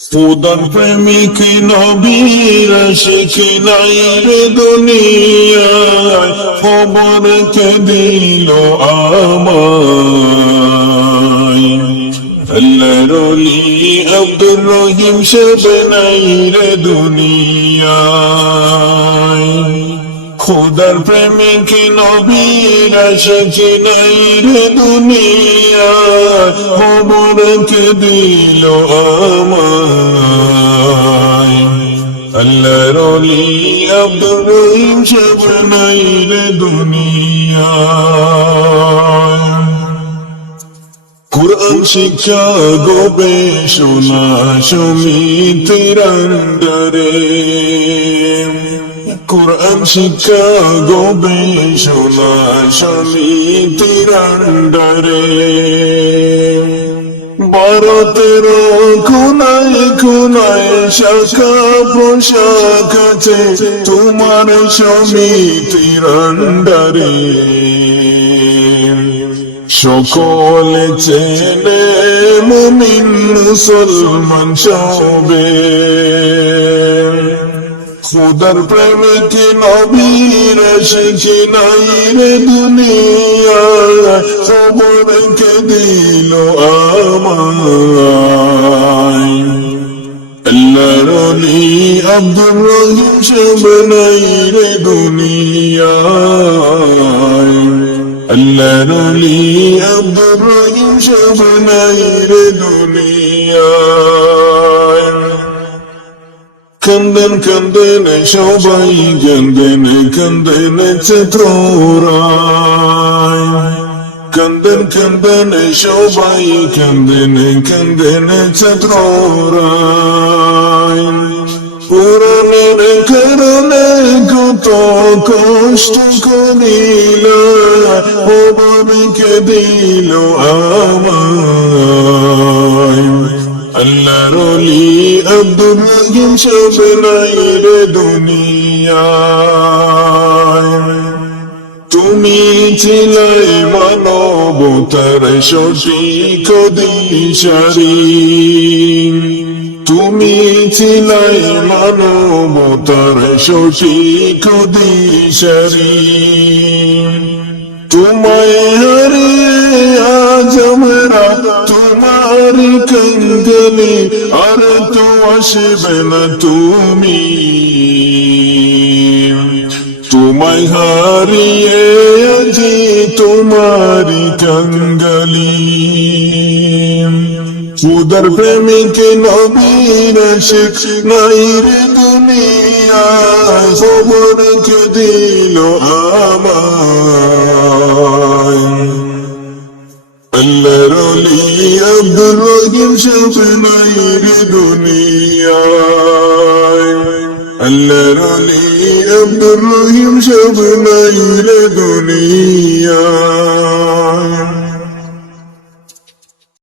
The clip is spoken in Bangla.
খোদার প্রেমিক নবীর শিখ নাই রে দুনিয়ায়, খবর কে দিল আমায়? আল্লাহর আব্দুর রহিম সব নাই রে দুনিয়ায়। খোদার প্রেমিক নবীর আশিক নাই রে দুনিয়া খবর কে দিল আমায় আল্লাহর অলি আব্দুর রহিম সব নাই রে দুনিয়া কুরআন শিক্ষা গবেষণা সমিতিরান্ডরে কুরআন শিক্ষা গবেষণা সমিতিরান্ডরে ভারতের কোনায় কোনায় শাখা প্রশাখাতে তোমার সমিতির আন্ডারে। সকলে চেনে মুমিন মুসলমান সবে। খুদার প্রেমিক নবীর শিখি নাই রে দুনিয়া, খবর কে দিল আমায়। আল্লাহর অলি আব্দুর রহিম সব নাই রে দুনিয়ায় আল্লাহর অলি আব্দুর রহিম সব নাই রে দুনিয়ায় কান্দন কান্দন সবাই কান্দন কান্দন চিত্রায় কান্দন কান্দন সবাই কান্দন কান্দন চিত্রায় পুরনের কারণে কত কষ্ট করিল ভবনকে দিল আমায় আল্লাহর অলি আব্দুল রহিম সব নাই রে দুনিয়ায় তুমি ছিলে মানবতার সঠিক দিশারি তুমি ছিলে মানবতার সঠিক দিশারি তোমায় হারিয়ে আজ তোমার কঙ্গলে আর তো আসবে না তুমি। তোমায় হারিয়ে আজি তোমারি কঙ্গলি খুদার প্রেমিক নবীর শেখ নাই রে দুনিয়া খবর দিল আমায়। আব্দুর রহিম সব নাই রে দুনিয়ায় আল্লাহর অলি আব্দুর রহিম সব নাই রে দুনিয়ায়